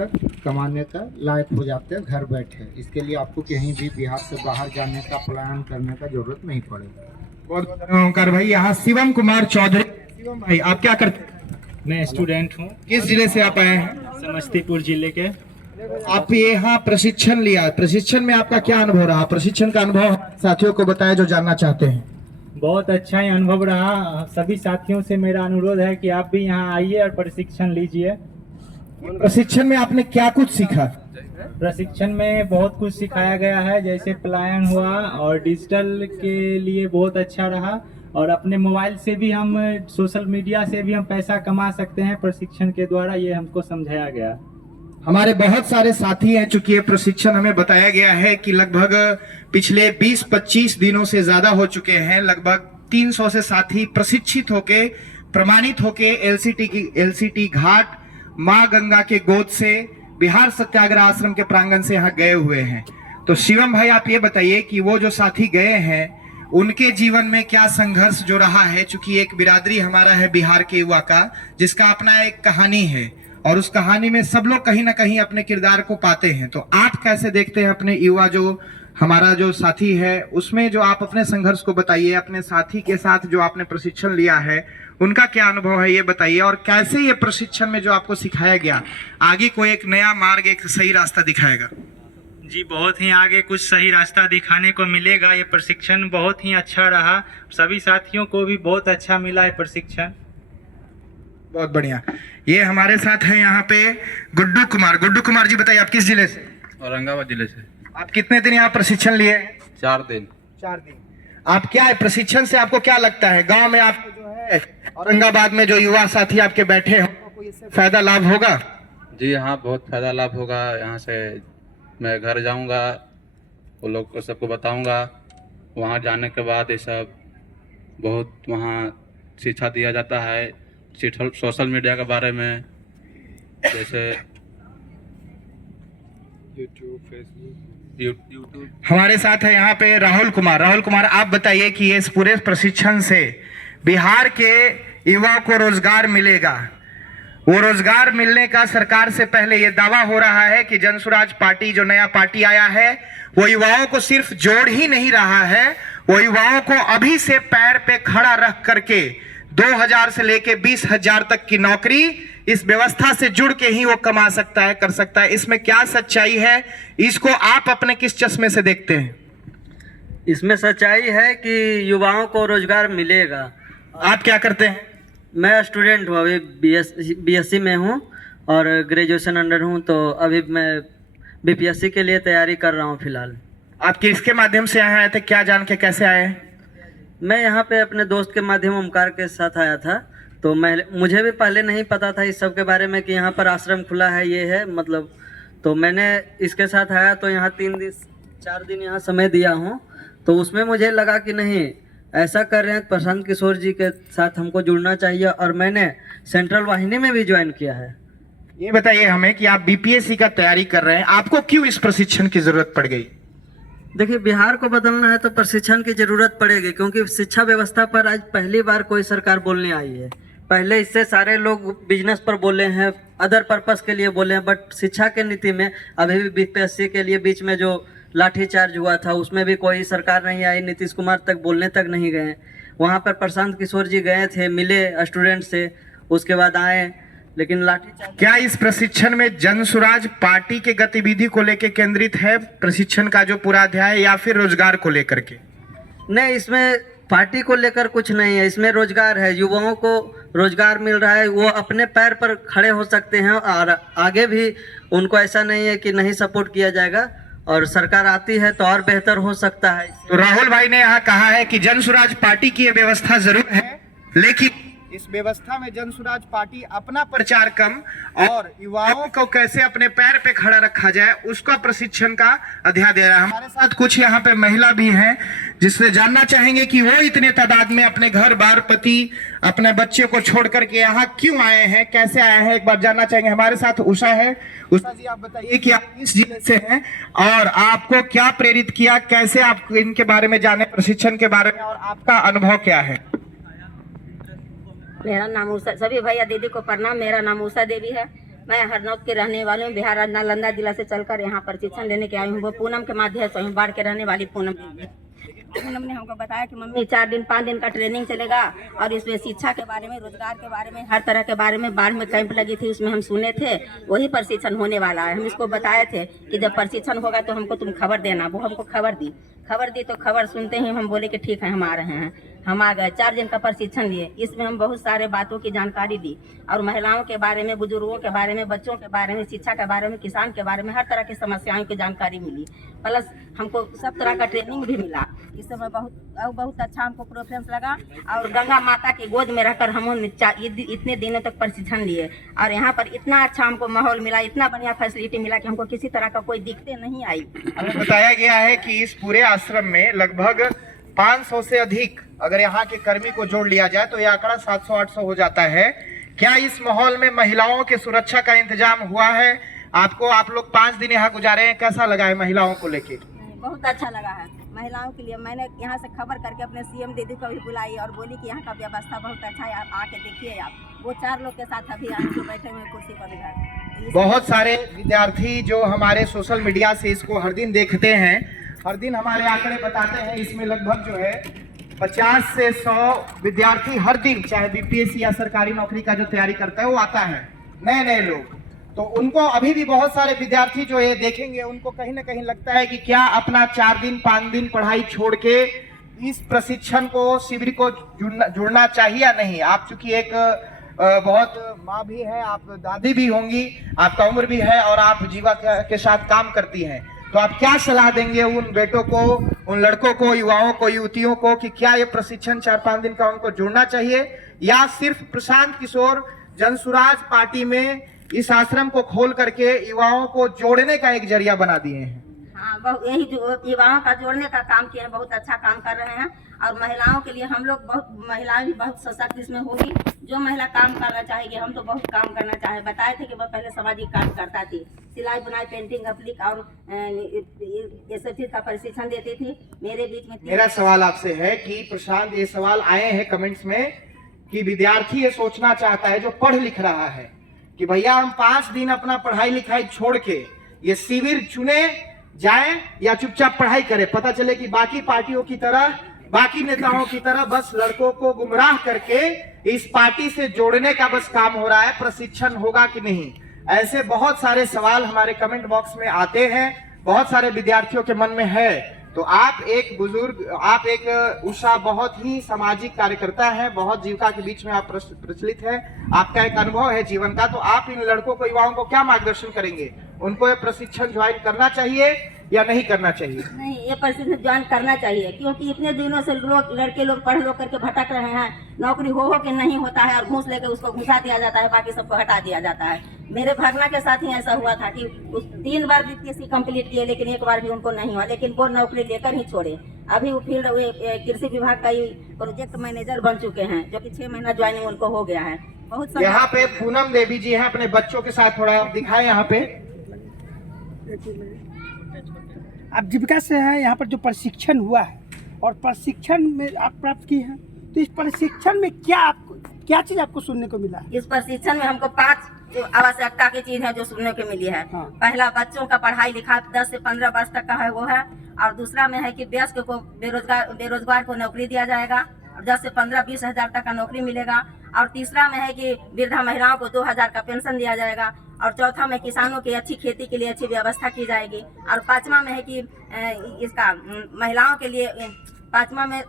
तक कमाने का लायक हो जाते हैं घर बैठे। इसके लिए आपको कहीं भी बिहार से बाहर जाने का प्लान करने का जरूरत नहीं पड़ेगा। बहुत धन्यवाद भाई। यहाँ शिवम कुमार चौधरी। शिवम भाई आप क्या करते हैं? मैं स्टूडेंट हूँ, किस जिले से आप आए हैं? समस्तीपुर जिले के। आप यहाँ प्रशिक्षण लिया, प्रशिक्षण में आपका क्या अनुभव रहा? प्रशिक्षण का अनुभव साथियों को बताएं जो जानना चाहते हैं। बहुत अच्छा ही अनुभव रहा। सभी साथियों से मेरा अनुरोध है कि आप भी यहाँ आइए और प्रशिक्षण लीजिए। प्रशिक्षण में आपने क्या कुछ सीखा? प्रशिक्षण में बहुत कुछ सिखाया गया है, जैसे पलायन हुआ और डिजिटल के लिए बहुत अच्छा रहा। और अपने मोबाइल से भी हम, सोशल मीडिया से भी हम पैसा कमा सकते हैं प्रशिक्षण के द्वारा, ये हमको समझाया गया। हमारे बहुत सारे साथी हैं, चूंकि ये प्रशिक्षण हमें बताया गया है कि लगभग पिछले 20-25 दिनों से ज्यादा हो चुके हैं। लगभग 300 से साथी प्रशिक्षित होके, प्रमाणित होके एलसीटी घाट माँ गंगा के गोद से बिहार सत्याग्रह आश्रम के प्रांगण से यहाँ गए हुए हैं। तो शिवम भाई आप ये बताइए कि वो जो साथी गए हैं उनके जीवन में क्या संघर्ष जो रहा है, चूंकि एक बिरादरी हमारा है बिहार के युवा का, जिसका अपना एक कहानी है और उस कहानी में सब लोग कहीं ना कहीं अपने किरदार को पाते हैं। तो आप कैसे देखते हैं अपने युवा, जो हमारा जो साथी है उसमें जो आप अपने संघर्ष को बताइए, अपने साथी के साथ जो आपने प्रशिक्षण लिया है उनका क्या अनुभव है ये बताइए, और कैसे ये प्रशिक्षण में जो आपको सिखाया गया आगे कोई एक नया मार्ग, एक सही रास्ता दिखाएगा। जी, बहुत ही आगे कुछ सही रास्ता दिखाने को मिलेगा। ये प्रशिक्षण बहुत ही अच्छा रहा, सभी साथियों को भी बहुत अच्छा मिला है प्रशिक्षण। बहुत बढ़िया। ये हमारे साथ है यहाँ पे गुड्डू कुमार। गुड्डू कुमार जी बताइए आप किस जिले से? औरंगाबाद जिले से। आप कितने दिन यहाँ प्रशिक्षण लिए? 4 दिन। 4 दिन। आप क्या है प्रशिक्षण से आपको क्या लगता है, गांव में आपको जो है औरंगाबाद में जो युवा साथी आपके बैठे हैं उनको इससे फायदा लाभ होगा? जी हाँ, बहुत फायदा लाभ होगा। यहाँ से मैं घर जाऊँगा, वो लोग को सबको बताऊँगा। वहाँ जाने के बाद ये सब बहुत वहाँ शिक्षा दिया जाता है सोशल मीडिया के बारे में, जैसे यूट्यूब। हमारे साथ है यहाँ पे राहुल कुमार। राहुल कुमार आप बताइए कि इस पूरे प्रशिक्षण से बिहार के युवाओं को रोजगार मिलेगा। वो रोजगार मिलने का सरकार से पहले ये दावा हो रहा है कि जनसुराज पार्टी जो नया पार्टी आया है वो युवाओं को सिर्फ जोड़ ही नहीं रहा है, वो युवाओं को अभी से पैर पे खड़ा रख करके 2000 से लेके 20,000 तक की नौकरी इस व्यवस्था से जुड़ के ही वो कमा सकता है, कर सकता है। इसमें क्या सच्चाई है, इसको आप अपने किस चश्मे से देखते हैं? इसमें सच्चाई है कि युवाओं को रोजगार मिलेगा। आप क्या करते हैं? मैं स्टूडेंट हूँ, अभी बीएससी में हूँ और ग्रेजुएशन अंडर हूँ, तो अभी मैं बीपीएससी के लिए तैयारी कर रहा हूँ फिलहाल। आप किसके माध्यम से यहाँ आए थे, क्या जान के कैसे आए? मैं यहाँ पे अपने दोस्त के माध्यम ओमकार के साथ आया था। तो मुझे भी पहले नहीं पता था इस सब के बारे में कि यहाँ पर आश्रम खुला है, ये है मतलब। तो मैंने इसके साथ आया तो यहाँ 4 दिन यहाँ समय दिया हूँ। तो उसमें मुझे लगा कि नहीं, ऐसा कर रहे हैं प्रशांत किशोर जी के साथ हमको जुड़ना चाहिए, और मैंने सेंट्रल वाहिनी में भी ज्वाइन किया है। ये बताइए हमें कि आप बीपीएससी का तैयारी कर रहे हैं, आपको क्यों इस प्रशिक्षण की जरूरत पड़ गई? देखिए, बिहार को बदलना है तो प्रशिक्षण की जरूरत पड़ेगी, क्योंकि शिक्षा व्यवस्था पर आज पहली बार कोई सरकार बोलने आई है। पहले इससे सारे लोग बिजनेस पर बोले हैं, अदर पर्पस के लिए बोले हैं, बट शिक्षा के नीति में अभी भी बीपीएससी के लिए बीच में जो लाठीचार्ज हुआ था उसमें भी कोई सरकार नहीं आई, नीतीश कुमार तक बोलने तक नहीं गए। वहाँ पर प्रशांत किशोर जी गए थे, मिले स्टूडेंट से, उसके बाद आए, लेकिन लाठीचार्ज। क्या इस प्रशिक्षण में जनसुराज पार्टी के गतिविधि को लेकर केंद्रित है प्रशिक्षण का जो पूरा अध्याय, या फिर रोजगार को लेकर के? नहीं, इसमें पार्टी को लेकर कुछ नहीं है, इसमें रोजगार है। युवाओं को रोजगार मिल रहा है, वो अपने पैर पर खड़े हो सकते हैं और आगे भी उनको ऐसा नहीं है कि नहीं सपोर्ट किया जाएगा, और सरकार आती है तो और बेहतर हो सकता है। तो राहुल भाई ने यहाँ कहा है कि जनसुराज पार्टी की ये व्यवस्था जरूर है, लेकिन इस व्यवस्था में जनसुराज पार्टी अपना प्रचार कम और युवाओं को कैसे अपने पैर पे खड़ा रखा जाए उसका प्रशिक्षण का अध्याय दे रहा है। हमारे साथ कुछ यहाँ पे महिला भी हैं जिससे जानना चाहेंगे कि वो इतने तादाद में अपने घर बार, पति, अपने बच्चे को छोड़ करके यहाँ क्यों आए हैं, कैसे आए हैं, एक बार जानना चाहेंगे। हमारे साथ उषा है। उषा जी आप बताइए कि आप किस जिले से हैं और आपको क्या प्रेरित किया, कैसे आप इनके बारे में जाने, प्रशिक्षण के बारे में, और आपका अनुभव क्या है? मेरा नाम उषा, सभी भैया दीदी को प्रणाम। मेरा नाम उषा देवी है। मैं हरनौत के रहने वाली हूँ। बिहार राज्य नालंदा जिला से चलकर यहाँ प्रशिक्षण लेने के आई हूँ। वो पूनम के माध्यम से हूँ, बाढ़ के रहने वाली पूनम ने हमको बताया कि मम्मी 4 दिन 5 दिन का ट्रेनिंग चलेगा और इसमें शिक्षा के बारे में, रोजगार के बारे में, हर तरह के बारे में। बाढ़ में कैंप लगी थी, उसमें हम सुने थे, वही प्रशिक्षण होने वाला है। हम इसको बताए थे कि जब प्रशिक्षण होगा तो हमको तुम खबर देना। वो हमको खबर दी तो खबर सुनते ही हम बोले कि ठीक है, हम आ रहे हैं। हम आ गए, 4 दिन का प्रशिक्षण लिए। इसमें हम बहुत सारे बातों की जानकारी दी और महिलाओं के बारे में, बुजुर्गों के बारे में, बच्चों के बारे में, शिक्षा के बारे में, किसान के बारे में, हर तरह की समस्याओं की जानकारी मिली। प्लस हमको सब तरह का ट्रेनिंग भी मिला। इस समय बहुत अच्छा हमको प्रेफरेंस लगा और गंगा माता की गोद में रहकर हम इतने दिनों तक प्रशिक्षण लिए और यहाँ पर इतना अच्छा हमको माहौल मिला, इतना बढ़िया फैसिलिटी मिला कि हमको किसी तरह का कोई दिक्कतें नहीं आई। हमें बताया गया है कि इस पूरे आश्रम में लगभग 500 से अधिक अगर यहाँ के कर्मी को जोड़ लिया जाए तो यह आंकड़ा 700-800 हो जाता है। क्या इस माहौल में महिलाओं के सुरक्षा का इंतजाम हुआ है? आप लोग 5 दिन यहाँ गुजारे हैं, कैसा लगा है महिलाओं को लेके? बहुत अच्छा लगा है महिलाओं के लिए। मैंने यहाँ से खबर करके अपने सीएम दीदी को भी बुलाई और बोली कि यहाँ का व्यवस्था बहुत अच्छा है, आप आके देखिए। आप वो 4 लोग के साथ अभी आए जो बैठे हुए कुर्सी पर इधर। बहुत सारे विद्यार्थी जो हमारे सोशल मीडिया से इसको हर दिन देखते हैं, हर दिन हमारे आंकड़े बताते हैं, इसमें लगभग जो है 50 से 100 विद्यार्थी हर दिन, चाहे बीपीएससी या सरकारी नौकरी का जो तैयारी करता है वो आता है, नए लोग। तो उनको अभी भी बहुत सारे विद्यार्थी जो ये देखेंगे उनको कहीं ना कहीं लगता है कि क्या अपना 4 दिन 5 दिन पढ़ाई छोड़ के इस प्रशिक्षण को, शिविर को जुड़ना चाहिए या नहीं। आप चूंकि एक बहुत माँ भी है, आप दादी भी होंगी, आपका उम्र भी है और आप जीवा के साथ काम करती हैं, तो आप क्या सलाह देंगे उन बेटों को, उन लड़कों को, युवाओं को, युवतियों को कि क्या ये प्रशिक्षण 4-5 दिन का उनको जुड़ना चाहिए या सिर्फ प्रशांत किशोर जनसुराज पार्टी में इस आश्रम को खोल करके युवाओं को जोड़ने का एक जरिया बना दिए हैं? हाँ, यही जो युवाओं का जोड़ने का काम किया है, बहुत अच्छा काम कर रहे हैं। और महिलाओं के लिए हम लोग महिलाएं भी बहुत सशक्त इसमें होगी। जो महिला काम करना चाहेगी, हम तो बहुत काम करना चाहे। बताए थे कि मैं पहले सामाजिक कार्य करता थी, सिलाई बुनाई, पेंटिंग, एप्लिक और SFT का प्रशिक्षण देती थी। मेरे बीच में मेरा सवाल आपसे है कि प्रशांत, ये सवाल आए हैं कमेंट्स में कि विद्यार्थी ये सोचना चाहता है जो पढ़ लिख रहा है कि भैया हम 5 दिन अपना पढ़ाई लिखाई छोड़ के ये शिविर चुने जाए या चुपचाप पढ़ाई करें। पता चले कि बाकी पार्टियों की तरह, बाकी नेताओं की तरह बस लड़कों को गुमराह करके इस पार्टी से जोड़ने का बस काम हो रहा है, प्रशिक्षण होगा कि नहीं। ऐसे बहुत सारे सवाल हमारे कमेंट बॉक्स में आते हैं, बहुत सारे विद्यार्थियों के मन में है। तो आप एक बुजुर्ग, आप एक उषा बहुत ही सामाजिक कार्यकर्ता है, बहुत जीविका के बीच में आप प्रचलित है, आपका एक अनुभव है जीवन का, तो आप इन लड़कों को, युवाओं को क्या मार्गदर्शन करेंगे? उनको ये प्रशिक्षण ज्वाइन करना चाहिए या नहीं करना चाहिए? नहीं, ये प्रशिक्षण ज्वाइन करना चाहिए, क्योंकि इतने दिनों से लड़के लोग पढ़ लो करके भटक रहे हैं। नौकरी हो के नहीं होता है और घूस लेके उसको घुसा दिया जाता है, बाकी सबको हटा दिया जाता है। मेरे भागना के साथ ही ऐसा हुआ था कि 3 बार बीपीएससी कंप्लीट किए, लेकिन 1 बार भी उनको नहीं हुआ, लेकिन वो नौकरी लेकर ही छोड़े। अभी वो फील्ड कृषि विभाग का प्रोजेक्ट मैनेजर बन चुके हैं, जो कि 6 महीना ज्वाइनिंग उनको हो गया है। बहुत यहाँ पे पूनम देवी जी हैं, अपने बच्चों के साथ थोड़ा दिखाएं। यहाँ पे आप जीविका से हैं, यहाँ पर जो प्रशिक्षण हुआ है और प्रशिक्षण में आप प्राप्त की हैं, तो इस प्रशिक्षण में क्या चीज आपको सुनने को मिला? इस प्रशिक्षण में हमको 5 जो आवश्यकता की चीज है जो सुनने को मिली है। हाँ। पहला, बच्चों का पढ़ाई लिखाई 10 से 15 वर्ष तक का है वो है। और दूसरा में है कि वयस्क को, बेरोजगार को नौकरी दिया जाएगा, 10 से 15-20 हजार तक का नौकरी मिलेगा। और तीसरा में है कि वृद्धा महिलाओं को 2000 का पेंशन दिया जाएगा। और चौथा में किसानों की अच्छी खेती के लिए अच्छी व्यवस्था की जाएगी। और 5वां में है कि इसका महिलाओं के लिए 5वां में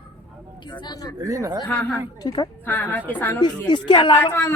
हाँ ठीक है, हाँ किसानों के लिए। इसके अलावा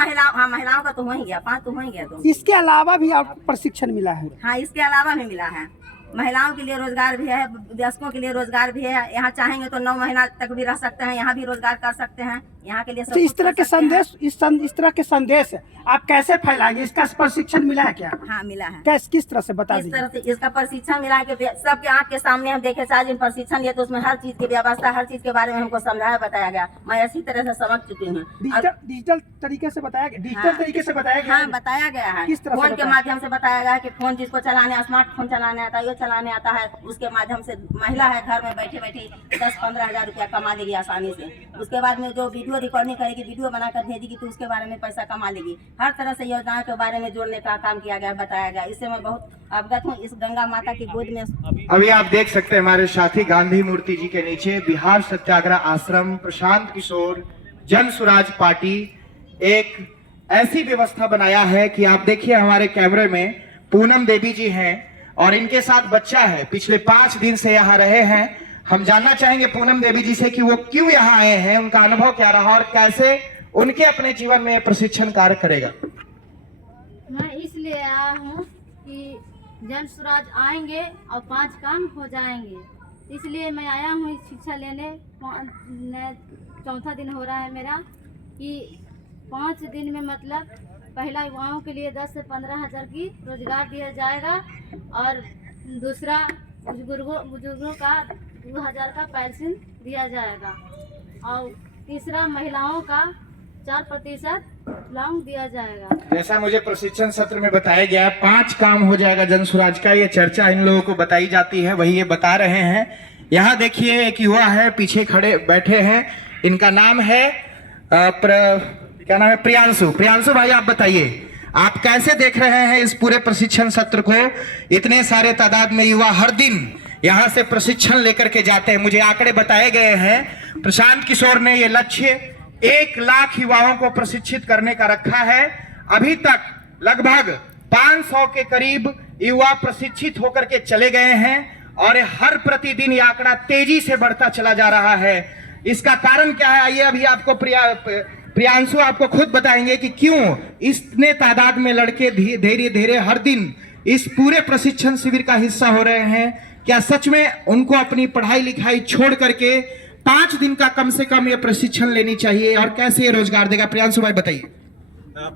महिलाओं का तो हो ही गया, 5 तो हो ही गया। तो इसके अलावा भी आपको प्रशिक्षण मिला है? हाँ, इसके अलावा भी मिला है। महिलाओं के लिए रोजगार भी है, वयस्कों के लिए रोजगार भी है। यहाँ चाहेंगे तो 9 महीना तक भी रह सकते हैं, यहाँ भी रोजगार कर सकते हैं। यहाँ के लिए तो इस तरह के संदेश, इस तरह के संदेश आप कैसे फैलाएंगे? इसका प्रशिक्षण मिला है क्या? हाँ, मिला है। किस तरह से बता इस तरह से इसका प्रशिक्षण मिला है कि सबके आँख के सामने हम देखे। 4 दिन प्रशिक्षण लिया तो उसमें हर चीज की व्यवस्था, हर चीज के बारे में हमको समझाया, बताया गया। मैं इसी तरह से समझ चुकी हूँ। डिजिटल तरीके से बताया गया? डिजिटल तरीके से बताया गया? हाँ, बताया गया है। किस तरह? फोन के माध्यम से बताया गया है कि फोन जिसको चलाने, स्मार्टफोन चलाने आता है, ये चलाने आता है, उसके माध्यम से महिला है घर में बैठे बैठे 10-15 हजार रुपया कमा लेगी आसानी से। उसके बाद में जो वीडियो वीडियो रिकॉर्डिंग करेगी, वीडियो बनाकर भेजेगी तो उसके बारे में पैसा कमा लेगी। हर तरह से योजनाओं के बारे में जोड़ने का काम किया गया, बताया गया। इससे मैं बहुत अवगत हूँ। इस गंगा माता की गोद में अभी आप देख सकते हैं हमारे साथी गांधी मूर्ति जी के नीचे बिहार सत्याग्रह आश्रम प्रशांत किशोर जन स्वराज पार्टी एक ऐसी व्यवस्था बनाया है कि आप देखिए हमारे कैमरे में पूनम देवी जी हैं और इनके साथ बच्चा है, पिछले 5 दिन से यहाँ रहे हैं। हम जानना चाहेंगे पूनम देवी जी से कि वो क्यों यहाँ आए हैं, उनका अनुभव क्या रहा और कैसे उनके अपने जीवन में प्रशिक्षण कार्य करेगा। मैं इसलिए आया हूँ कि जन स्वराज आएंगे और 5 काम हो जाएंगे, इसलिए मैं आया हूँ इस शिक्षा लेने। 4था दिन हो रहा है मेरा कि 5 दिन में मतलब पहला युवाओं के लिए 10 से 15 हज़ार की रोजगार दिया जाएगा और दूसरा बुजुर्गों का 2000 का पेंशन दिया जाएगा और तीसरा महिलाओं का 4% लॉन्ग दिया जाएगा। जैसा मुझे प्रशिक्षण सत्र में बताया गया 5 काम हो जाएगा जन स्वराज का, ये चर्चा इन लोगों को बताई जाती है, वही ये बता रहे हैं। यहाँ देखिए एक युवा है, पीछे खड़े बैठे हैं, इनका नाम है क्या नाम है, प्रियांशु। प्रियांशु भाई आप बताइए, आप कैसे देख रहे हैं इस पूरे प्रशिक्षण सत्र को? इतने सारे तादाद में युवा हर दिन यहाँ से प्रशिक्षण लेकर के जाते हैं। मुझे आंकड़े बताए गए हैं, प्रशांत किशोर ने ये लक्ष्य 1 लाख युवाओं को प्रशिक्षित करने का रखा है। अभी तक लगभग 500 के करीब युवा प्रशिक्षित होकर के चले गए हैं और हर प्रतिदिन ये आंकड़ा तेजी से बढ़ता चला जा रहा है। इसका कारण क्या है, आइए अभी आपको प्रियांशु आपको खुद बताएंगे कि क्यों इतने तादाद में लड़के धीरे धीरे हर दिन इस पूरे प्रशिक्षण शिविर का हिस्सा हो रहे हैं। क्या सच में उनको अपनी पढ़ाई लिखाई छोड़ करके 5 दिन का कम से कम ये प्रशिक्षण लेनी चाहिए और कैसे ये रोजगार देगा? प्रियांशु भाई बताइए।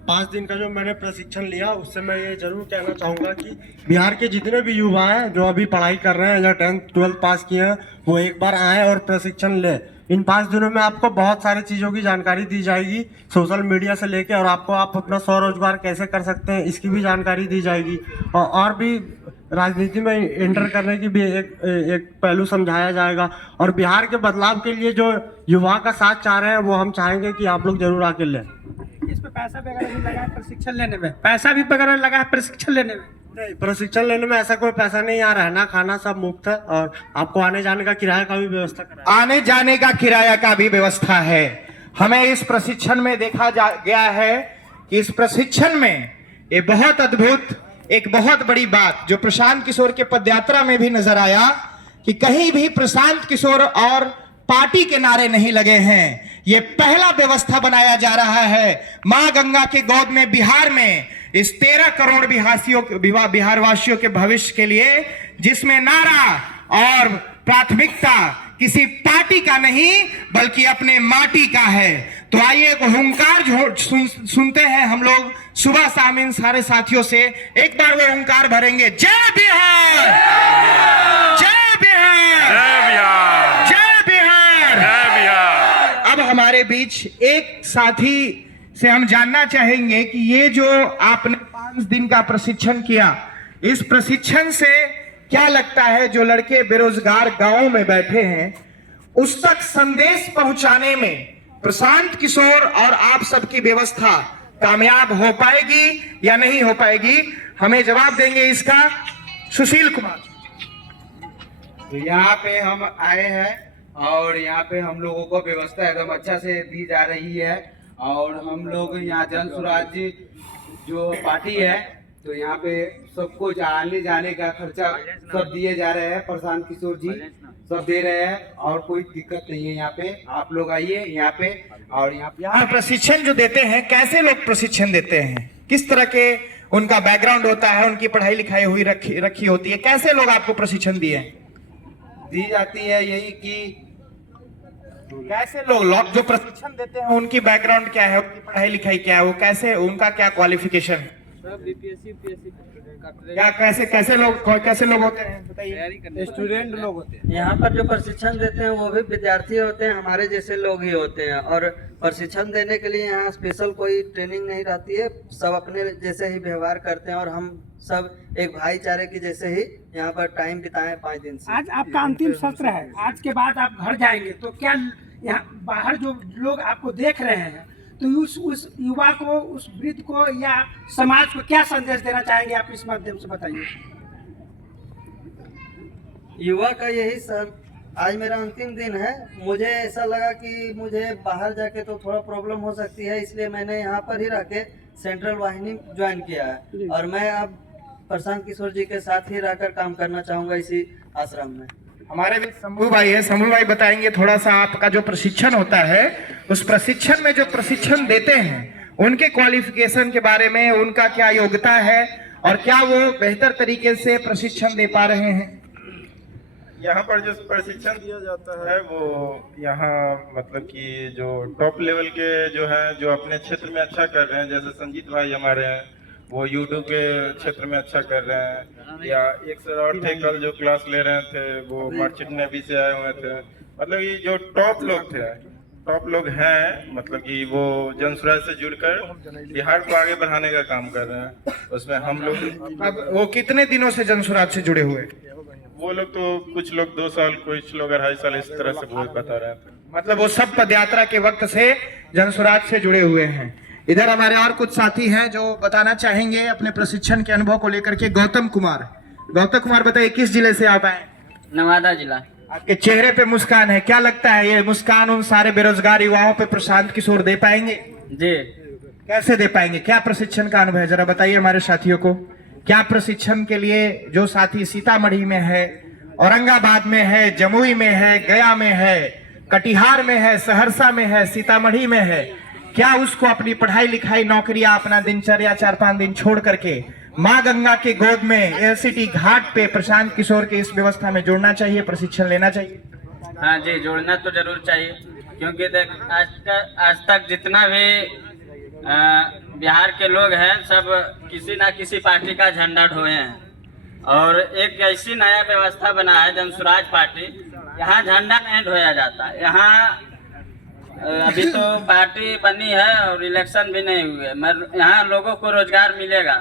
5 दिन का जो मैंने प्रशिक्षण लिया उससे मैं ये जरूर कहना चाहूँगा कि बिहार के जितने भी युवा हैं जो अभी पढ़ाई कर रहे हैं या 10th 12th पास किए हैं, वो एक बार आए और प्रशिक्षण ले। इन 5 दिनों में आपको बहुत सारी चीज़ों की जानकारी दी जाएगी, सोशल मीडिया से लेके और आप अपना स्वरोजगार कैसे कर सकते हैं इसकी भी जानकारी दी जाएगी और भी राजनीति में एंटर करने की भी एक पहलू समझाया जाएगा। और बिहार के बदलाव के लिए जो युवा का साथ चाह रहे हैं वो हम चाहेंगे कि आप लोग जरूर आके लें। इस पे पैसा वगैरह भी लगा है प्रशिक्षण लेने में? पैसा भी वगैरह लगा है प्रशिक्षण लेने में? नहीं, प्रशिक्षण लेने में ऐसा कोई पैसा नहीं, यहाँ रहना खाना सब मुफ्त है और आपको आने जाने का किराया का भी व्यवस्था करा है। आने जाने का किराया का भी व्यवस्था है। हमें इस प्रशिक्षण में देखा गया है कि इस प्रशिक्षण में ये बहुत अद्भुत एक बहुत बड़ी बात जो प्रशांत किशोर के पदयात्रा में भी नजर आया कि कहीं भी प्रशांत किशोर और पार्टी के नारे नहीं लगे हैं। ये पहला व्यवस्था बनाया जा रहा है मां गंगा के गोद में बिहार में इस 13 करोड़ बिहारवासियों के भविष्य के लिए, जिसमें नारा और प्राथमिकता किसी पार्टी का नहीं बल्कि अपने माटी का है। तो आइए एक हुंकार सुनते हैं हम लोग सुबह शाम इन सारे साथियों से। एक बार वो हुंकार भरेंगे, जय बिहार, जय बिहार, जय बिहार, जय बिहार, जय बिहार। अब हमारे बीच एक साथी से हम जानना चाहेंगे कि ये जो आपने 5 दिन का प्रशिक्षण किया, इस प्रशिक्षण से क्या लगता है जो लड़के बेरोजगार गांवों में बैठे हैं उस तक संदेश पहुंचाने में प्रशांत किशोर और आप सबकी व्यवस्था कामयाब हो पाएगी या नहीं हो पाएगी? हमें जवाब देंगे इसका सुशील कुमार। तो यहाँ पे हम आए हैं और यहाँ पे हम लोगों को व्यवस्था एकदम अच्छा से दी जा रही है और हम लोग यहाँ जन स्वराज जो पार्टी है तो यहाँ पे सबको आने जाने का खर्चा सब दिए जा रहे हैं, प्रशांत किशोर जी सब दे रहे हैं और कोई दिक्कत नहीं है। यहाँ पे आप लोग आइए यहाँ पे। और यहाँ प्रशिक्षण जो देते हैं, कैसे लोग प्रशिक्षण देते हैं, किस तरह के उनका बैकग्राउंड होता है, उनकी पढ़ाई लिखाई हुई रखी होती है, कैसे लोग आपको प्रशिक्षण दी जाती है? यही कि कैसे लोग जो प्रशिक्षण देते हैं उनकी बैकग्राउंड क्या है, उनकी पढ़ाई लिखाई क्या है, वो कैसे, उनका क्या क्वालिफिकेशन, क्या कैसे लोग होते हैं बताइए? स्टूडेंट लोग होते हैं। यहाँ पर जो प्रशिक्षण देते हैं वो भी विद्यार्थी होते हैं, हमारे जैसे लोग ही होते हैं और प्रशिक्षण देने के लिए यहाँ स्पेशल कोई ट्रेनिंग नहीं रहती है, सब अपने जैसे ही व्यवहार करते हैं और हम सब एक भाईचारे की जैसे ही यहाँ पर टाइम बिताएं 5 दिन से। आज आपका अंतिम सत्र है, आज के बाद आप घर जाएंगे तो क्या यहाँ बाहर जो लोग आपको देख रहे हैं, तो उस युवा को, उस वृद्ध को या समाज को क्या संदेश देना चाहेंगे आप इस माध्यम से बताइए। युवा का यही सर, आज मेरा अंतिम दिन है। मुझे ऐसा लगा कि मुझे बाहर जाके तो थोड़ा प्रॉब्लम हो सकती है, इसलिए मैंने यहाँ पर ही रह के सेंट्रल वाहिनी ज्वाइन किया है और मैं अब प्रशांत किशोर जी के साथ ही रहकर काम करना चाहूँगा इसी आश्रम में। हमारे भी शंभू भाई है, शंभू भाई बताएंगे थोड़ा सा आपका जो प्रशिक्षण होता है, उस प्रशिक्षण में जो प्रशिक्षण देते हैं उनके क्वालिफिकेशन के बारे में, उनका क्या योग्यता है और क्या वो बेहतर तरीके से प्रशिक्षण दे पा रहे हैं। यहाँ पर जो प्रशिक्षण दिया जाता है वो यहाँ मतलब कि जो टॉप लेवल के जो हैं, जो अपने क्षेत्र में अच्छा कर रहे हैं, जैसे संजीत भाई हमारे हैं, वो यूट्यूब के क्षेत्र में अच्छा कर रहे हैं, या एक सर और थे कल जो क्लास ले रहे थे वो मर्चेंट नेवी से आए हुए थे। मतलब ये जो टॉप लोग थे, टॉप लोग हैं, मतलब कि वो जनसुराज से जुड़कर बिहार को आगे बढ़ाने का काम कर रहे हैं। उसमें हम लोग, अब वो कितने दिनों से जनसुराज से जुड़े हुए? वो लोग तो कुछ लोग 2 साल, कुछ लोग 2.5 साल, इस तरह से वो बता रहे थे। मतलब वो सब पदयात्रा के वक्त से जनसुराज से जुड़े हुए हैं। इधर हमारे और कुछ साथी हैं जो बताना चाहेंगे अपने प्रशिक्षण के अनुभव को लेकर के। गौतम कुमार, गौतम कुमार बताइए किस जिले से आप आए? नवादा जिला। आपके चेहरे पे मुस्कान है, क्या लगता है ये मुस्कान उन सारे बेरोजगार युवाओं पे प्रशांत किशोर दे पाएंगे? जी। कैसे दे पाएंगे? क्या प्रशिक्षण का अनुभव है, जरा बताइए हमारे साथियों को। क्या प्रशिक्षण के लिए जो साथी सीतामढ़ी में है, औरंगाबाद में है, जमुई में है, गया में है, कटिहार में है, सहरसा में है, सीतामढ़ी में है, क्या उसको अपनी पढ़ाई लिखाई, नौकरियां, अपना दिनचर्या 4-5 दिन छोड़ करके माँ गंगा के गोद में एलसीटी घाट पे प्रशांत किशोर के इस व्यवस्था में जुड़ना चाहिए, प्रशिक्षण लेना चाहिए? हाँ जी, जोड़ना तो जरूर चाहिए, क्योंकि देख आज तक जितना भी बिहार के लोग हैं सब किसी ना किसी पार्टी का झंडा ढोए हैं, और एक ऐसी नया व्यवस्था बना है जनसुराज पार्टी, यहाँ झंडा नहीं ढोया जाता। यहाँ अभी तो पार्टी बनी है और इलेक्शन भी नहीं हुए, मगर यहाँ लोगों को रोजगार मिलेगा,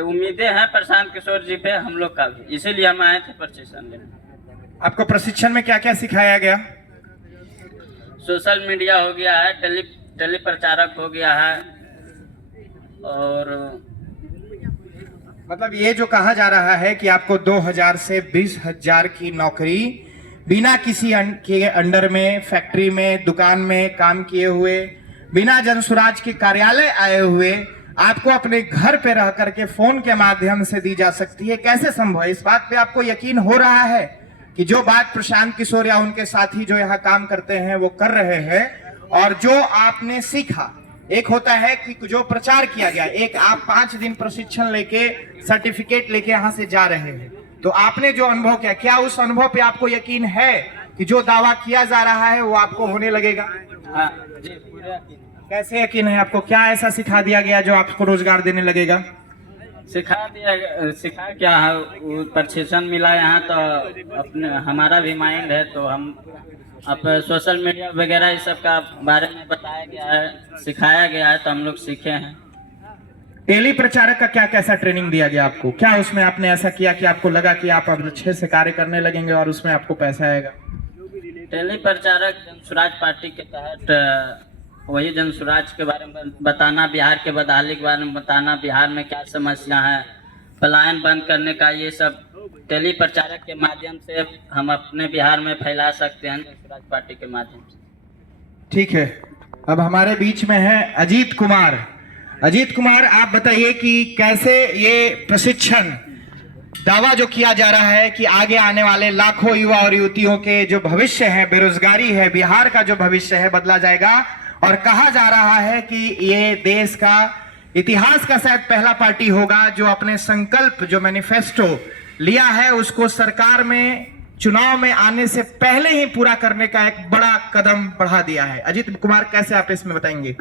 उम्मीदें हैं प्रशांत किशोर जी पे हम लोग का भी, इसीलिए हम आए थे प्रशिक्षण लेने। आपको प्रशिक्षण में क्या क्या सिखाया गया? सोशल मीडिया हो गया है, टेली प्रचारक हो गया है, और मतलब ये जो कहा जा रहा है कि आपको 2000 से 20,000 की नौकरी बिना किसी के अंडर में, फैक्ट्री में, दुकान में काम किए हुए, बिना जनसुराज के कार्यालय आए हुए, आपको अपने घर पे रह करके फोन के माध्यम से दी जा सकती है। कैसे संभव है? इस बात पे आपको यकीन हो रहा है कि जो बात प्रशांत किशोर या उनके साथी जो यहाँ काम करते हैं वो कर रहे हैं, और जो आपने सीखा, एक होता है कि जो प्रचार किया गया, एक आप 5 दिन प्रशिक्षण लेके सर्टिफिकेट लेके यहाँ से जा रहे हैं, तो आपने जो अनुभव किया, क्या उस अनुभव पे आपको यकीन है कि जो दावा किया जा रहा है वो आपको होने लगेगा? हाँ जी, पूरा यकीन। कैसे यकीन है आपको? क्या ऐसा सिखा दिया गया जो आपको रोजगार देने लगेगा? सिखा क्या है, वो प्रशिक्षण मिला यहाँ, तो अपने हमारा भी माइंड है, तो हम अब सोशल मीडिया वगैरह इस सब का बारे में बताया गया है, सिखाया गया है, तो हम लोग सीखे हैं। टेली प्रचारक का क्या कैसा ट्रेनिंग दिया गया आपको? क्या उसमें आपने ऐसा किया कि आपको लगा कि आप अब अच्छे से कार्य करने लगेंगे और उसमें आपको पैसा आएगा? टेली प्रचारक जनसुराज पार्टी के तहत वही जनसुराज के बारे में बताना, बिहार के बदहाली के बारे में बताना, बिहार में क्या समस्या है, पलायन बंद करने का, ये सब टेली प्रचारक के माध्यम से हम अपने बिहार में फैला सकते हैं, जनसुराज पार्टी के माध्यम से। ठीक है, अब हमारे बीच में है अजीत कुमार। अजीत कुमार, आप बताइए कि कैसे ये प्रशिक्षण, दावा जो किया जा रहा है कि आगे आने वाले लाखों युवा और युवतियों के जो भविष्य है, बेरोजगारी है, बिहार का जो भविष्य है बदला जाएगा, और कहा जा रहा है कि ये देश का इतिहास का शायद पहला पार्टी होगा जो अपने संकल्प, जो मैनिफेस्टो लिया है, उसको सरकार में चुनाव में आने से पहले ही पूरा करने का एक बड़ा कदम बढ़ा दिया है। अजीत कुमार, कैसे आप इसमें बताएंगे?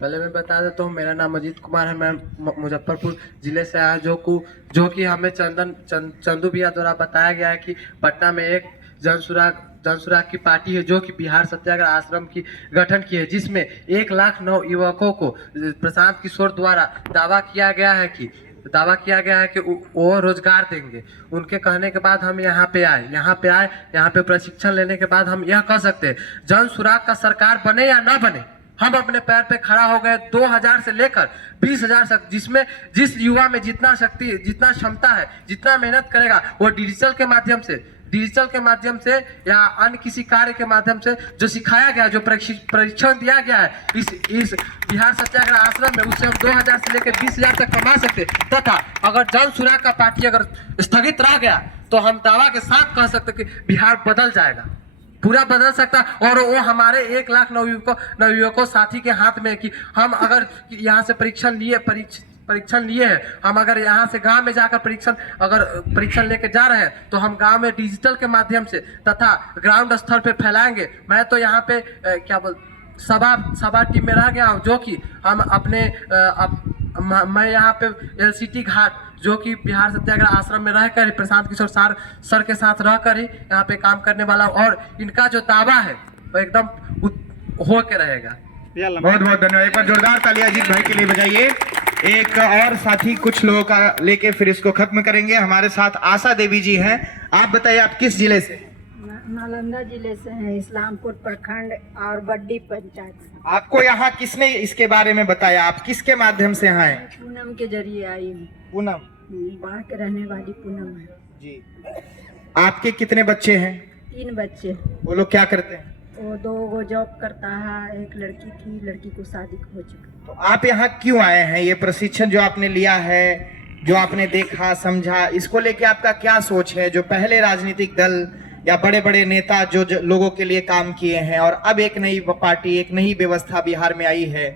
पहले मैं बता देता हूँ, मेरा नाम अजीत कुमार है, मैं मुजफ्फरपुर जिले से आया, जो कि हमें चंदू भैया द्वारा बताया गया है कि पटना में एक जनसुराग की पार्टी है जो कि बिहार सत्याग्रह आश्रम की गठन की है, जिसमें 1 लाख 9 युवकों को प्रशांत किशोर द्वारा दावा किया गया है कि दावा किया गया है कि वो रोजगार देंगे। उनके कहने के बाद हम यहाँ पे आए, यहाँ पे प्रशिक्षण लेने के बाद हम यह कह सकते हैं, जन सुराग का सरकार बने या ना बने, हम अपने पैर पे खड़ा हो गए। 2000 से लेकर 20,000 तक, जिसमें जिस युवा में जितना शक्ति, जितना क्षमता है, जितना मेहनत करेगा, वो डिजिटल के माध्यम से या अन्य किसी कार्य के माध्यम से जो सिखाया गया, जो प्रशिक्षण दिया गया है इस बिहार सत्याग्रह आश्रम में, उससे हम 2000 से लेकर 20,000 तक कमा सकते। तथा अगर जन सुराग का पार्टी अगर स्थगित रह गया तो हम दावा के साथ कह सकते कि बिहार बदल जाएगा, पूरा बदल सकता। और वो हमारे 1 लाख नवयुवकों साथी के हाथ में है कि हम अगर यहाँ से परीक्षण लिए हैं, हम अगर यहाँ से गांव में जाकर परीक्षण लेके जा रहे हैं, तो हम गांव में डिजिटल के माध्यम से तथा ग्राउंड स्तर पे फैलाएंगे। मैं तो यहाँ पे सभा टीम में रह गया हूँ, जो कि हम मैं यहाँ पे LCT घाट, जो कि बिहार सत्याग्रह आश्रम में रहकर प्रशांत किशोर सर के साथ रहकर ही यहाँ पे काम करने वाला हूँ। और इनका जो दावा है वो एकदम हो के रहेगा। बहुत बहुत धन्यवाद। एक बार जोरदार तालियां अजीत भाई के लिए बजाइए। एक और साथी कुछ लोगों का लेके फिर इसको खत्म करेंगे। हमारे साथ आशा देवी जी हैं। आप बताइए, आप किस जिले से? नालंदा जिले से हैं, इस्लामपुर प्रखंड और बड्डी पंचायत से। आपको यहाँ किसने इसके बारे में बताया? आप किसके माध्यम से आए? पूनम के जरिए आई हूँ। पूनम, बाढ़ के रहने वाली पूनम है जी। आपके कितने बच्चे हैं? 3 बच्चे। वो लोग क्या करते हैं? वो 2 जॉब करता है, एक लड़की थी, लड़की को शादी हो चुकी। तो आप यहाँ क्यों आए हैं? ये प्रशिक्षण जो आपने लिया है, जो आपने देखा समझा, इसको लेके आपका क्या सोच है? जो पहले राजनीतिक दल या बड़े बड़े नेता जो लोगों के लिए काम किए हैं और अब एक नई पार्टी, एक नई व्यवस्था बिहार में आई है,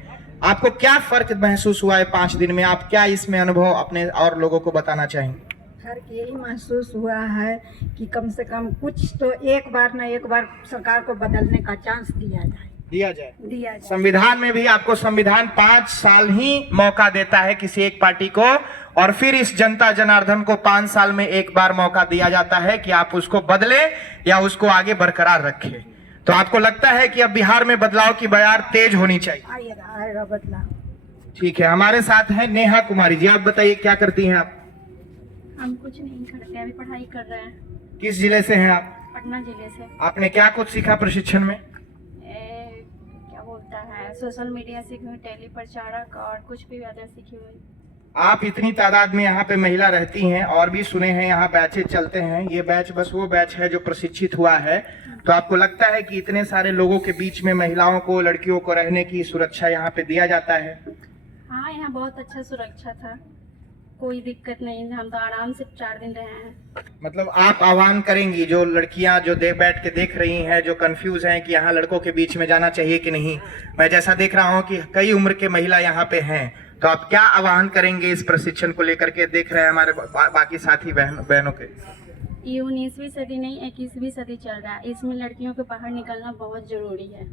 आपको क्या फर्क महसूस हुआ है 5 दिन में? आप क्या इसमें अनुभव अपने और लोगों को बताना चाहेंगे? फर्क यही महसूस हुआ है कि कम से कम कुछ तो एक बार सरकार को बदलने का चांस दिया जाए। संविधान में भी आपको संविधान 5 साल ही मौका देता है किसी एक पार्टी को, और फिर इस जनता जनार्दन को 5 साल में एक बार मौका दिया जाता है कि आप उसको बदले या उसको आगे बरकरार रखें। तो आपको लगता है कि अब बिहार में बदलाव की बयार तेज होनी चाहिए? आएगा बदलाव। ठीक है, हमारे साथ हैं नेहा कुमारी जी। आप बताइए, क्या करती हैं आप? हम कुछ नहीं करते, अभी पढ़ाई कर रहे हैं। किस जिले से हैं आप? पटना जिले से। आपने क्या कुछ सीखा प्रशिक्षण में? क्या बोलता है, सोशल मीडिया सीखी हुई, टेली प्रचारक और कुछ भी अदर सीखी हुई। आप इतनी तादाद में यहाँ पे महिला रहती हैं और भी सुने हैं यहाँ बैचेज चलते हैं, ये बैच बस वो बैच है जो प्रशिक्षित हुआ है। तो आपको लगता है कि इतने सारे लोगों के बीच में महिलाओं को, लड़कियों को रहने की सुरक्षा यहाँ पे दिया जाता है? हाँ, यहाँ बहुत अच्छा सुरक्षा था, कोई दिक्कत नहीं, हम तो आराम से 4 दिन रहे हैं। मतलब आप आह्वान करेंगी जो लड़कियां जो बैठ के देख रही हैं, जो कंफ्यूज हैं कि यहाँ लड़कों के बीच में जाना चाहिए कि नहीं? मैं जैसा देख रहा हूँ कि कई उम्र के महिला यहाँ पे हैं, तो आप क्या आह्वान करेंगे इस प्रशिक्षण को लेकर के? देख रहे हैं हमारे बाकी साथी बहनों के। ये 19वीं सदी नहीं, 21वीं सदी चल रहा है, इसमें लड़कियों को बाहर निकलना बहुत जरूरी है।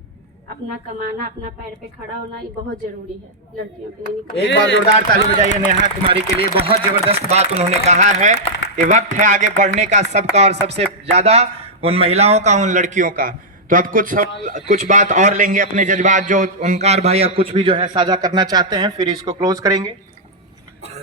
अपना कमाना, अपना पैर पे खड़ा होना, ये बहुत जरूरी है लड़कियों के लिए। एक बार जोरदार ताली बजाइए नेहा कुमारी के लिए। बहुत जबरदस्त बात उन्होंने कहा है। ये वक्त है आगे बढ़ने का सबका, और सबसे ज्यादा उन महिलाओं का, उन लड़कियों का। तो अब कुछ बात और लेंगे अपने जज्बात जो ओंकार भाई और कुछ भी जो है साझा करना चाहते हैं, फिर इसको क्लोज करेंगे।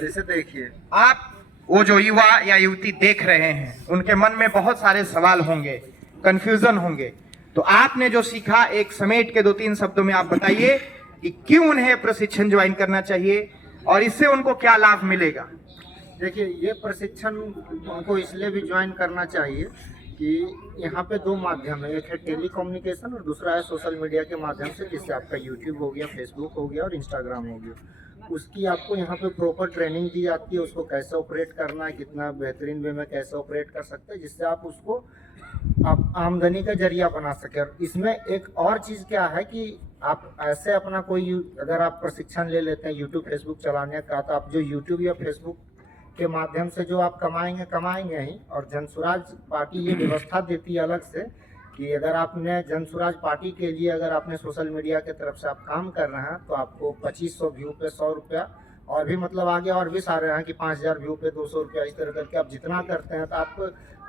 जैसे देखिए, आप वो जो युवा या युवती देख रहे हैं, उनके मन में बहुत सारे सवाल होंगे, कंफ्यूजन होंगे। तो आपने जो सीखा, एक समेट के 2-3 शब्दों में आप बताइए कि क्यों उन्हें प्रशिक्षण ज्वाइन करना चाहिए और इससे उनको क्या लाभ मिलेगा? देखिए, ये प्रशिक्षण उनको इसलिए भी ज्वाइन करना चाहिए कि यहाँ पे 2 माध्यम है, एक है टेली कम्युनिकेशन और दूसरा है सोशल मीडिया के माध्यम से, जिससे आपका यूट्यूब हो गया, फेसबुक हो गया और इंस्टाग्राम हो गया। उसकी आपको यहाँ पे प्रॉपर ट्रेनिंग दी जाती है, उसको कैसे ऑपरेट करना है, कितना बेहतरीन वे में कैसे ऑपरेट कर सकते हैं, जिससे आप उसको आप आमदनी का जरिया बना सके। और इसमें एक और चीज़ क्या है कि आप ऐसे अपना कोई अगर आप प्रशिक्षण ले लेते हैं यूट्यूब फेसबुक चलाने का, तो आप जो यूट्यूब या फेसबुक के माध्यम से जो आप कमाएंगे ही। और जनसुराज पार्टी ये व्यवस्था देती है अलग से कि अगर आपने जनसुराज पार्टी के लिए अगर आपने सोशल मीडिया के तरफ से आप काम कर रहे हैं, तो आपको 2500 व्यू पे 100 रुपया और भी मतलब आगे और भी सारे हैं कि 5000 व्यू पे 200 रुपया, इस तरह करके आप जितना करते हैं तो आप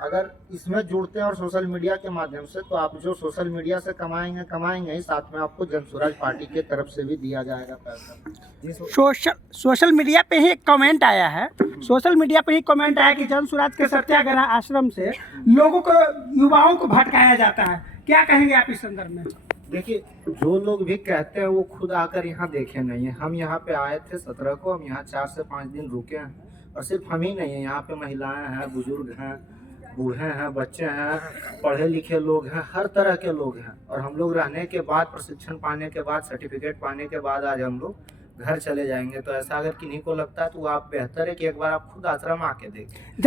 अगर इसमें जुड़ते हैं और सोशल मीडिया के माध्यम से, तो आप जो सोशल मीडिया से कमाएंगे ही, साथ में आपको जन स्वराज पार्टी की तरफ से भी दिया जाएगा पैसा। सोशल मीडिया पे ही एक कमेंट आया है, सोशल मीडिया पे ही कमेंट आया कि जन स्वराज के सत्याग्रह आश्रम से लोगों को, युवाओं को भटकाया जाता है, क्या कहेंगे आप इस संदर्भ में? देखिए, जो लोग भी कहते हैं वो खुद आकर यहाँ देखे नहीं है। हम यहाँ पे आए थे 17 को, हम यहाँ 4 से 5 दिन रुके हैं, और सिर्फ हम ही नहीं है, यहाँ पे महिलाएं हैं, बुजुर्ग हैं, बूढ़े हैं, बच्चे हैं, पढ़े लिखे लोग हैं, हर तरह के लोग हैं। और हम लोग रहने के बाद, प्रशिक्षण पाने के बाद, सर्टिफिकेट पाने के बाद आज हम लोग घर चले जाएंगे। तो ऐसा अगर किन्हीं को लगता है तो आप बेहतर है कि एक बार आप खुद आश्रम आके देखें।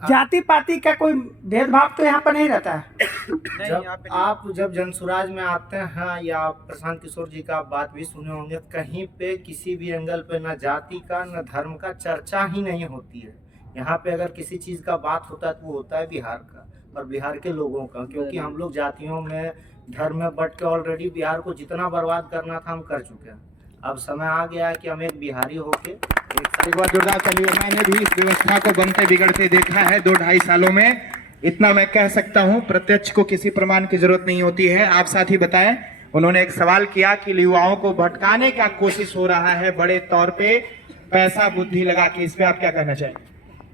जाति पाति का कोई भेदभाव तो यहाँ पर नहीं रहता है। आप जब जन स्वराज में आते हैं, या प्रशांत किशोर जी का आप बात भी सुने होंगे, कहीं पे किसी भी एंगल पे न जाति का न धर्म का चर्चा ही नहीं होती है। यहाँ पे अगर किसी चीज़ का बात होता है तो वो होता है बिहार का और बिहार के लोगों का, क्योंकि हम लोग जातियों में, धर्म में बट के ऑलरेडी बिहार को जितना बर्बाद करना था हम कर चुके हैं। अब समय आ गया है कि हम एक बिहारी होके एक बार जोरदार तालियों। मैंने भी इस व्यवस्था को बनते बिगड़ते देखा है 2-2.5 सालों में। इतना मैं कह सकता हूं, प्रत्यक्ष को किसी प्रमाण की जरूरत नहीं होती है। आप साथी बताएं, उन्होंने एक सवाल किया कि युवाओं को भटकाने का कोशिश हो रहा है बड़े तौर पे, पैसा बुद्धि लगा के, इस पे आप क्या कहना चाहेंगे?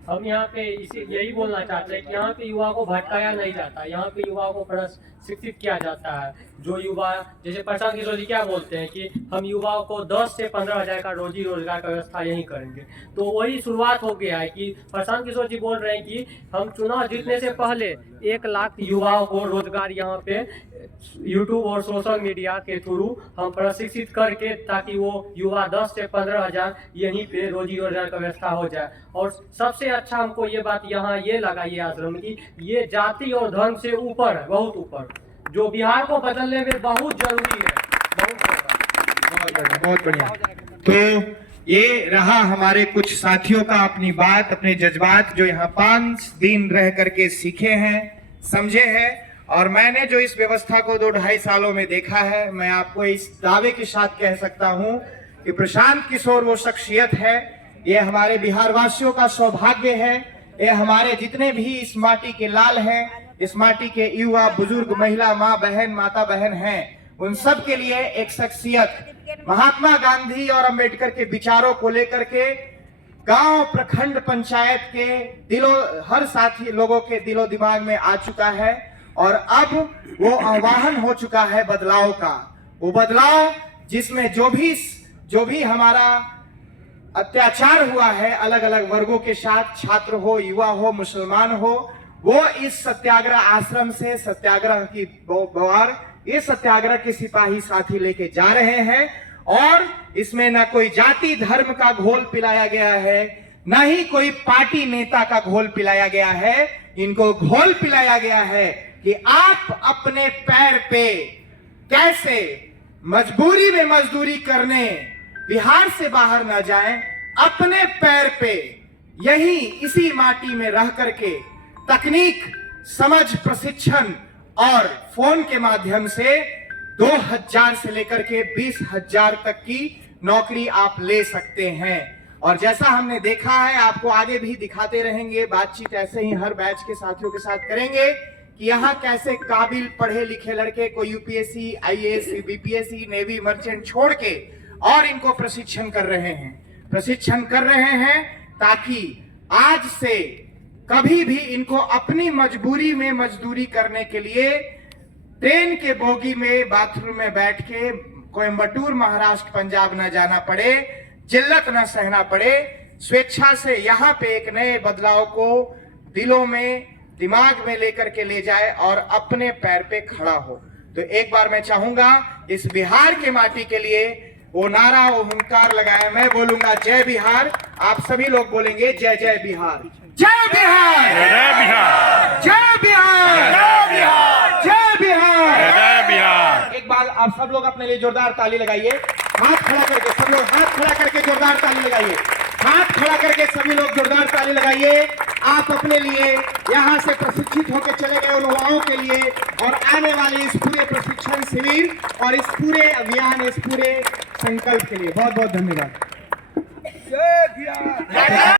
हम यहाँ पे यही बोलना चाहते हैं कि यहाँ पे युवा को भटकाया नहीं जाता, यहाँ पे युवाओं को प्रशिक्षित किया जाता है। जो युवा, जैसे प्रशांत किशोर जी क्या बोलते हैं कि हम युवाओं को 10 से 15 हज़ार का रोजी रोजगार का व्यवस्था यहीं करेंगे, तो वही शुरुआत हो गया है कि प्रशांत किशोर जी बोल रहे हैं कि हम चुनाव जीतने से पहले 1 लाख युवाओं को रोजगार यहाँ पे यूट्यूब और सोशल मीडिया के थ्रू हम प्रशिक्षित करके, ताकि वो युवा 10 से 15 हज़ार यहीं पे रोजी रोजगार का व्यवस्था हो जाए। और सबसे अच्छा हमको ये बात यहाँ ये लगा ये आश्रम की, ये जाति और धर्म से ऊपर है, बहुत ऊपर, जो बिहार को बदलने में बहुत जरूरी है। बहुत बढ़िया। तो ये रहा हमारे कुछ साथियों का अपनी बात, अपने जज्बात, जो यहाँ 5 दिन रह करके सीखे हैं, समझे हैं। और मैंने जो इस व्यवस्था को 2-2.5 सालों में देखा है, मैं आपको इस दावे के साथ कह सकता हूं कि प्रशांत किशोर वो शख्सियत है, ये हमारे बिहार वासियों का सौभाग्य है। ये हमारे जितने भी इस माटी के लाल हैं, इस माटी के युवा, बुजुर्ग, महिला, माँ बहन, माता बहन हैं, उन सब के लिए एक शख्सियत महात्मा गांधी और अंबेडकर के विचारों को लेकर के गांव, प्रखंड, पंचायत के हर साथी लोगों के दिलो दिमाग में आ चुका है। और अब वो आह्वान हो चुका है बदलाव का, वो बदलाव जिसमें जो भी हमारा अत्याचार हुआ है अलग अलग वर्गों के साथ, छात्र हो, युवा हो, मुसलमान हो, वो इस सत्याग्रह आश्रम से सत्याग्रह की बवार, ये सत्याग्रह के सिपाही साथी लेके जा रहे हैं। और इसमें ना कोई जाति धर्म का घोल पिलाया गया है, ना ही कोई पार्टी नेता का घोल पिलाया गया है। इनको घोल पिलाया गया है कि आप अपने पैर पे कैसे मजबूरी में मजदूरी करने बिहार से बाहर ना जाएं, अपने पैर पे यही इसी माटी में रह करके तकनीक, समझ, प्रशिक्षण और फोन के माध्यम से 2000 से लेकर के 20,000 तक की नौकरी आप ले सकते हैं। और जैसा हमने देखा है, आपको आगे भी दिखाते रहेंगे, बातचीत ऐसे ही हर बैच के साथियों के साथ करेंगे कि यहाँ कैसे काबिल पढ़े लिखे लड़के को UPSC, IAS, BPSC, navy, merchant छोड़ के और इनको प्रशिक्षण कर रहे हैं ताकि आज से कभी भी इनको अपनी मजबूरी में मजदूरी करने के लिए ट्रेन के बोगी में, बाथरूम में बैठ के कोयम्बटूर, महाराष्ट्र, पंजाब न जाना पड़े, जिल्लत न सहना पड़े, स्वेच्छा से यहाँ पे एक नए बदलाव को दिलों में, दिमाग में लेकर के ले जाए और अपने पैर पे खड़ा हो। तो एक बार मैं चाहूंगा इस बिहार के माटी के लिए वो नारा, वो हुंकार लगाए। मैं बोलूंगा जय बिहार, आप सभी लोग बोलेंगे जय जय बिहार, जय बिहार, जय बिहार, जय बिहार, जय बिहार, जय बिहार, जय बिहार। एक बार आप सब लोग अपने लिए जोरदार ताली लगाइए, हाथ खड़ा करके, सब लोग हाथ खड़ा करके जोरदार ताली लगाइए, हाथ खड़ा करके सभी लोग जोरदार ताली लगाइए। आप अपने लिए यहाँ से प्रशिक्षित होकर चले गए युवाओं के लिए और आने वाले इस पूरे प्रशिक्षण शिविर और इस पूरे अभियान, इस पूरे संकल्प के लिए बहुत बहुत धन्यवाद। जय